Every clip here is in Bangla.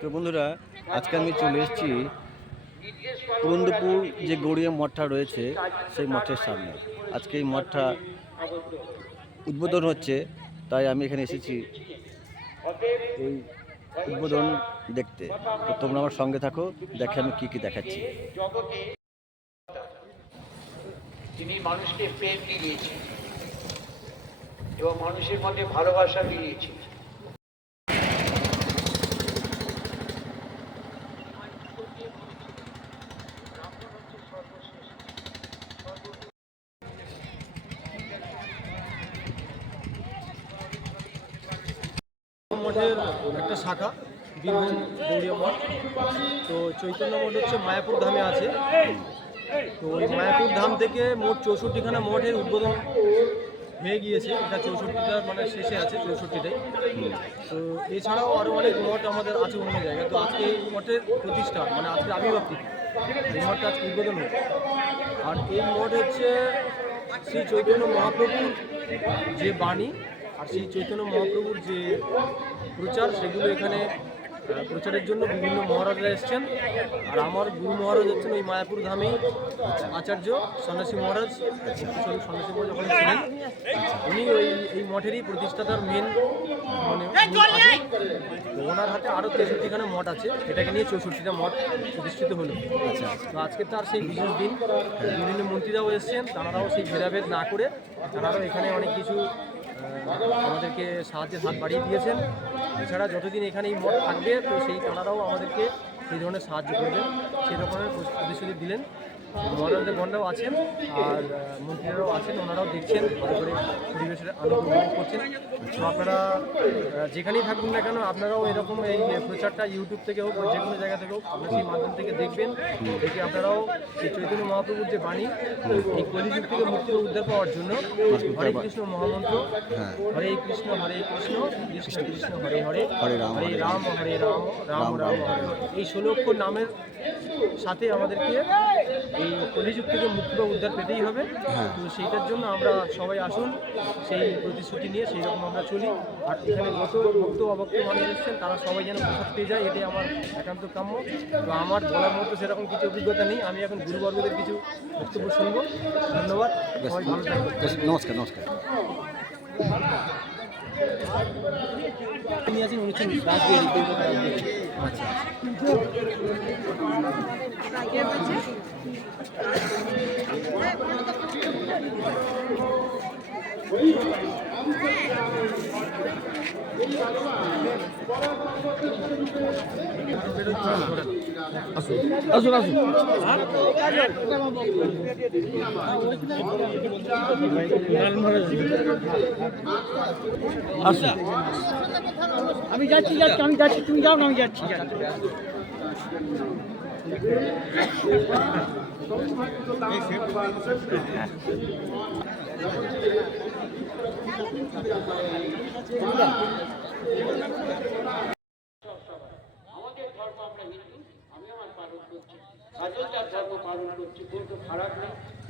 তো বন্ধুরা, আজকে আমি চলে এসেছি পুরন্দপুর যে গড়িয়া মঠটা রয়েছে, সেই মঠের সামনে। আজকে এই মঠটা উদ্বোধন হচ্ছে, তাই আমি এখানে এসেছি এই উদ্বোধন দেখতে। তো তোমরা আমার সঙ্গে থাকো, দেখে আমি কী কী দেখাচ্ছি। তিনি মানুষকে প্রেম দিয়েছেন এবং মানুষের মধ্যে ভালোবাসা দিয়েছেন। মঠের একটা শাখা, বীরভূম গৌরীয় মঠ। তো চৈতন্য মঠ হচ্ছে মায়াপুর ধামে আছে। তো ওই মায়াপুর ধাম থেকে মোট চৌষট্টিখানা মঠের উদ্বোধন হয়ে গিয়েছে। এটা চৌষট্টিটা মানে শেষে আছে, চৌষট্টিটাই। তো এছাড়াও আরও অনেক মঠ আমাদের আছে অন্য জায়গায়। তো আজকে এই মঠের প্রতিষ্ঠা মানে আজকে আবির্ভাব তিথি। এই মঠটা আজকে উদ্বোধন হচ্ছে আর এই মঠ হচ্ছে শ্রী চৈতন্য মহাপ্রভুর যে বাণী আর সেই চৈতন্য মহাপ্রভুর যে প্রচার সেগুলো এখানে প্রচারের জন্য বিভিন্ন মহারাজরা এসছেন। আর আমার গুরু মহারাজ হচ্ছেন ওই মায়াপুর ধামেই আচার্য সন্ন্যাসী মহারাজ সন্ন্যাসী মহারাজ ওখানে ছিলেন উনি ওই এই মঠেরই প্রতিষ্ঠাতার মেন মানে তো ওনার হাতে আরও তেষট্টিখানা মঠ আছে এটাকে নিয়ে চৌষট্টিটা মঠ প্রতিষ্ঠিত হলো। তো আজকে তার সেই বিশেষ দিন বিভিন্ন মন্ত্রীরাও এসেছেন তারাও সেই ভেদাভেদ না করে তারাও এখানে অনেক কিছু আমাদেরকে সাহায্যের হাত বাড়িয়ে দিয়েছেন। এছাড়া যতদিন এখানে এই মঠ থাকবে, তো সেই তাঁরাও আমাদেরকে সেই ধরনের সাহায্য করবেন। সেই রকমের প্রতিশ্রুতি দিলেন। মহারাজদের গণরাও আছেন আর মন্ত্রীরাও আছেন ওনারাও দেখছেন ভালো করে পরিবেশের আনন্দ উপভোগ করছেন তো আপনারা যেখানেই থাকুন না কেন আপনারাও এরকম এই প্রচারটা ইউটিউব থেকে হোক যে কোনো জায়গা থেকে হোক আপনারা সেই মাধ্যম থেকে দেখবেন দেখে আপনারাও এই চৈতন্য মহাপ্রভুর যে বাণী এই কলিযুগ থেকে মুক্তি উদ্ধার পাওয়ার জন্য হরে কৃষ্ণ মহামন্ত্র হ্যাঁ। হরে কৃষ্ণ হরে কৃষ্ণ কৃষ্ণ কৃষ্ণ হরে হরে হরে রাম, হরে রাম হরে রাম রাম রাম হরে হরে। এই ষোলো অক্ষর নামের সাথে আমাদেরকে এই কলিযুগ থেকে মুক্তি বা উদ্ধার পেতেই হবে। হ্যাঁ। তো সেইটার জন্য আমরা সবাই আসুন সেই প্রতিশ্রুতি নিয়ে সেই রকম আমরা চলি। আর এখানে যত ভক্ত অভক্ত মানুষ এসেছেন তারা সবাই যেন প্রসাদ পেয়ে যায় এটাই আমার একান্ত কাম্য। তো আমার বলার মতো সেরকম কিছু অভিজ্ঞতা নেই। আমি এখন গুরুবর্গদের কিছু বক্তব্য শুনব। ধন্যবাদ। সবাই ভালো থাকবেন। নমস্কার নমস্কার। তিনি আছেন উনি হচ্ছেন রাজবিহারী আচ্ছা আসুন আসুন আসুন আমি যাচ্ছি যাচ্ছি আমি যাচ্ছি তুমি যাও না আমি যাচ্ছি আমাদের ধর্ম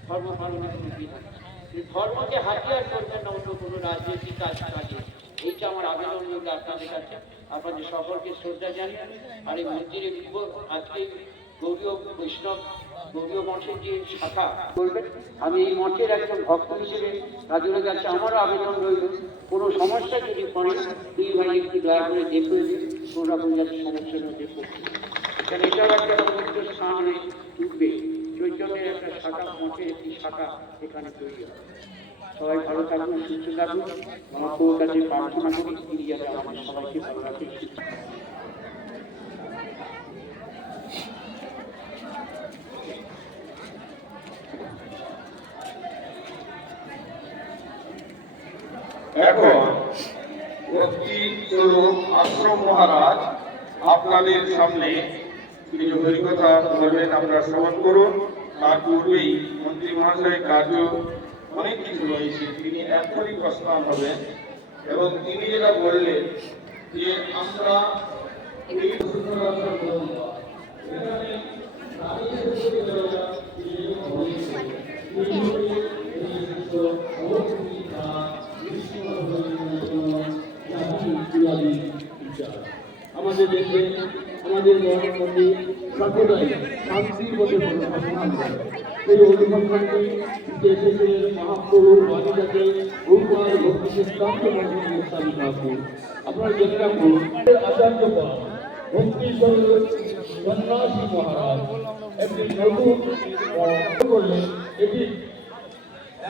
ধর্ম পালন করছি ধর্মকে হাতিয়ার করবেন না অন্য কোনো রাজনৈতিক কাজ, কাজে। এইটা আমার আবেদন রইল আপনাদের কাছে। আপনাদের সকলকে শ্রদ্ধা জানিয়ে আর এই মন্দিরে আজকে আমি এই মঠের একজন ভক্ত হিসেবে রাজুরের কাছে আমারও আবেদন রইল। কোনো সমস্যা যদি পড়ে, দুই ভাই একটু দয়া করে দেখবেন কোনো রকম যাতে সমস্যার মধ্যে পড়ছে কারণ এটাও একটা পবিত্র স্থান উঠবে চৈতন্যের একটা শাখা, মঠের একটি শাখা এখানে তৈরি হবে। সবাই ভালো থাকুন, সুস্থ থাকুন। মহাপ্রভুর কাছে প্রার্থনা করি তিনি যাতে আমাদের সবাইকে ভালো রাখেন এখন আশ্রম মহারাজ আপনাদের সামনে কিছু হরিকথা বলবেন আপনারা শ্রবণ করুন। তার পূর্বেই মন্ত্রী মহাশয়ের কার্য অনেক কিছু রয়েছে। তিনি এখনই প্রস্থান হবেন এবং তিনি যেটা বললেন যে আমরা এই এখানে আমাদের দেশে আমাদের জনগণকে সর্বদাই শান্তির করে এই অনুসন্ধানটি দেশে মহাপ্রভু বাণীটাকে উর্বার ভক্তি সিদ্ধান্ত স্থাপিত আছে আপনারা জেনে রাখুন আচার্য ভক্তি সন্ন্যাসী মহারাজ, একটি নতুন করলেন। এটি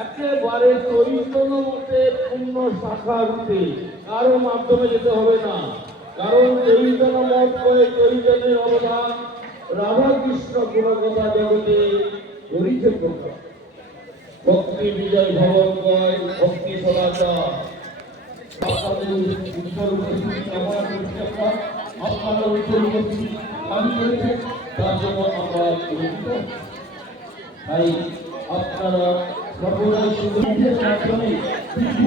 একেবারে চৈতন্য মতের পূর্ণ শাখা রূপে কারও মাধ্যমে যেতে হবে না। কারণ চৈতন্য মত করে চৈতন্যের অবদান রাধাকৃষ্ণ গুণকথা জগতে করিছে প্রকাশ ভক্তি বিজয় ভবন কয়, ভক্তি সদাচার। আপনারা সর্বদাই মাধ্যমে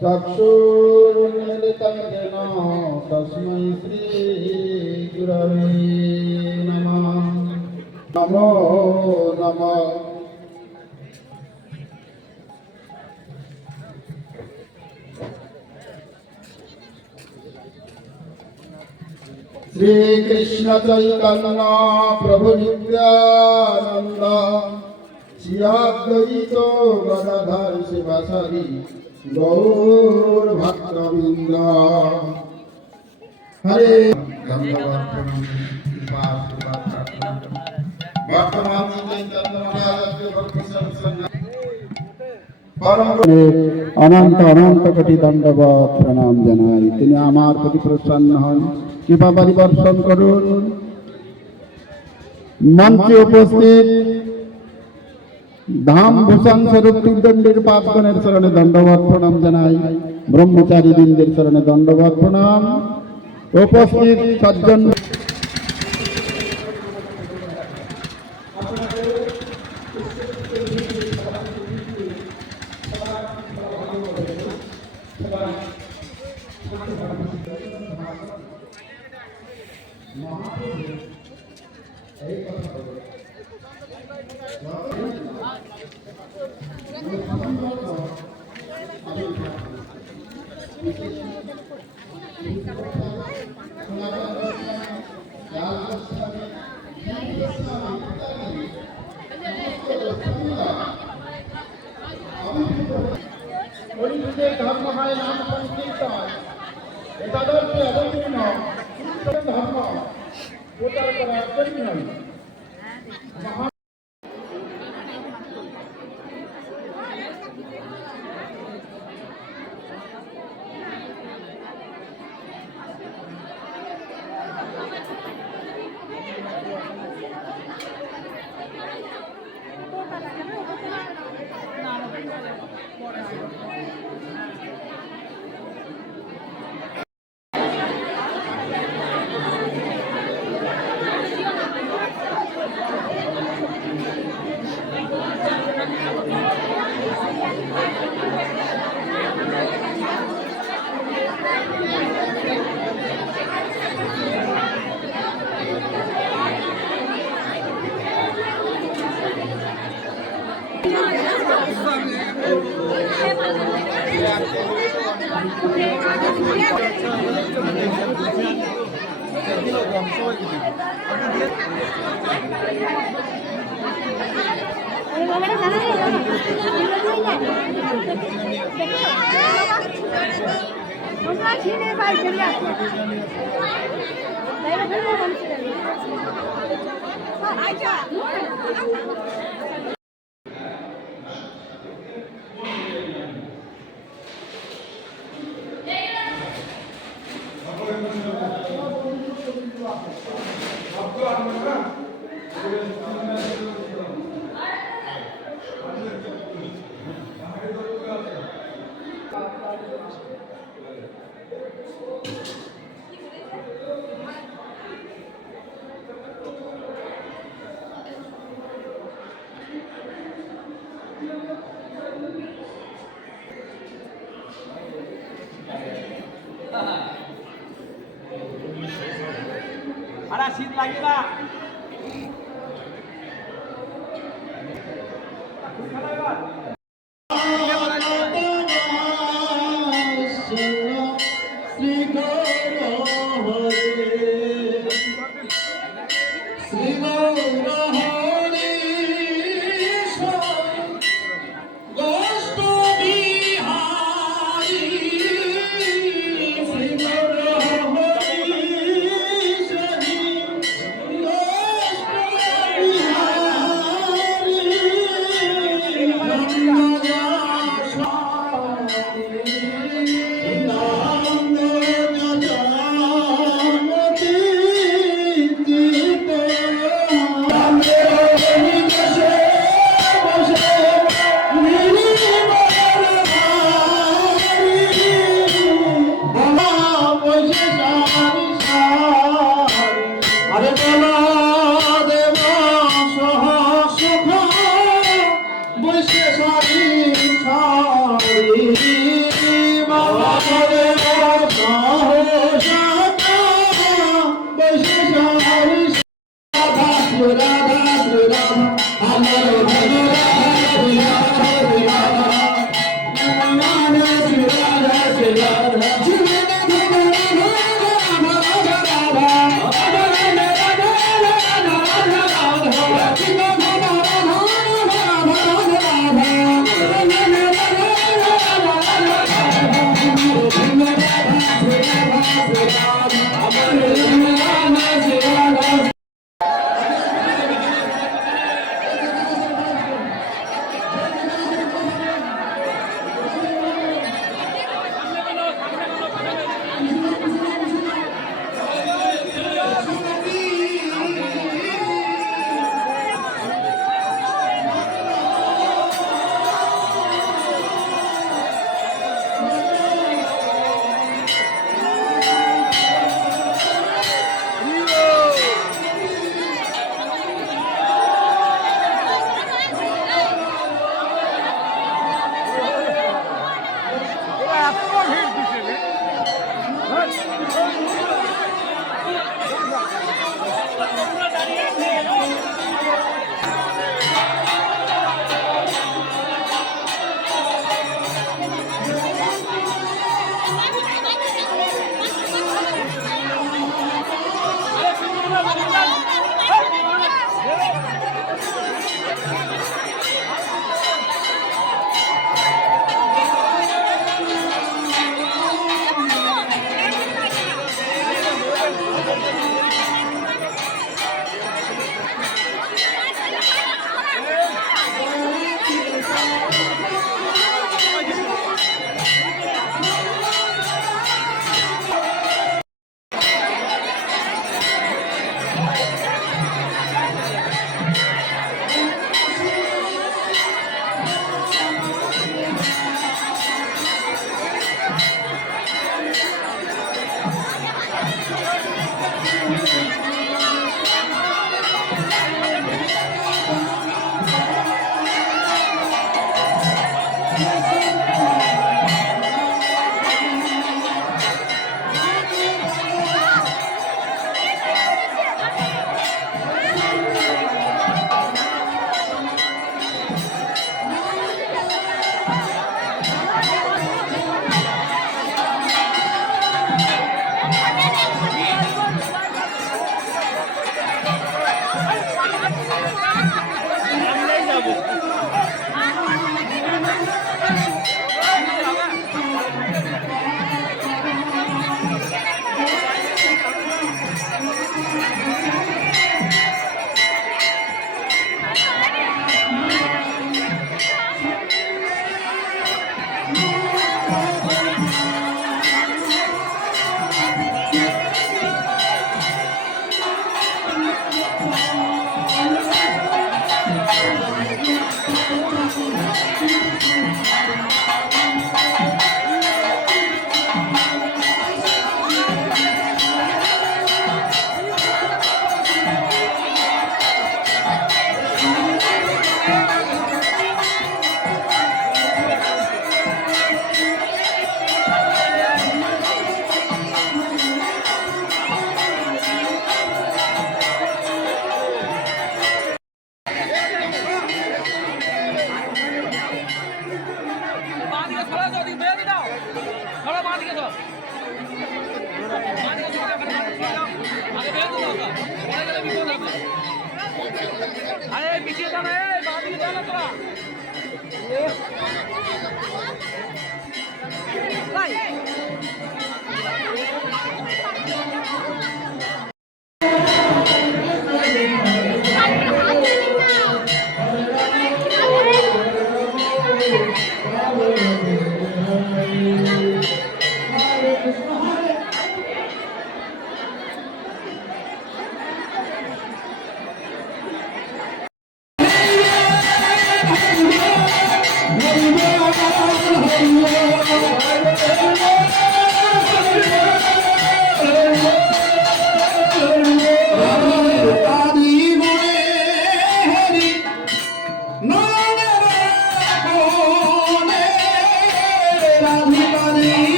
चक्षुरुन्मिलितमिन तस्मै श्रीगुरवे नमः नमो नमः श्रीकृष्णचैतन्य प्रभुनित्यानन्द श्रियाद्वैतो गणधर शिवसरि গৌর ভক্তবৃন্দ হরে অনন্ত অনন্ত কোটি দণ্ডবত প্রণাম জানাই। তিনি আমার প্রতি প্রসন্ন হন। কৃপা পরিবর্ষণ করুন। মঞ্চে উপস্থিত ধাম ভূষণ স্বরূপ তীর্দণ্ডীর পাপগণের চরণে দণ্ডবত প্রণাম জানাই ব্রহ্মচারী বৃন্দের চরণে দণ্ডবত প্রণাম উপস্থিত সজ্জন হরিযুগের ধর্ম হয় নাম সংকীর্তন একাদশে অবতীর্ণ ধর্ম প্রচার করার জন্যই আচ্ছা শীত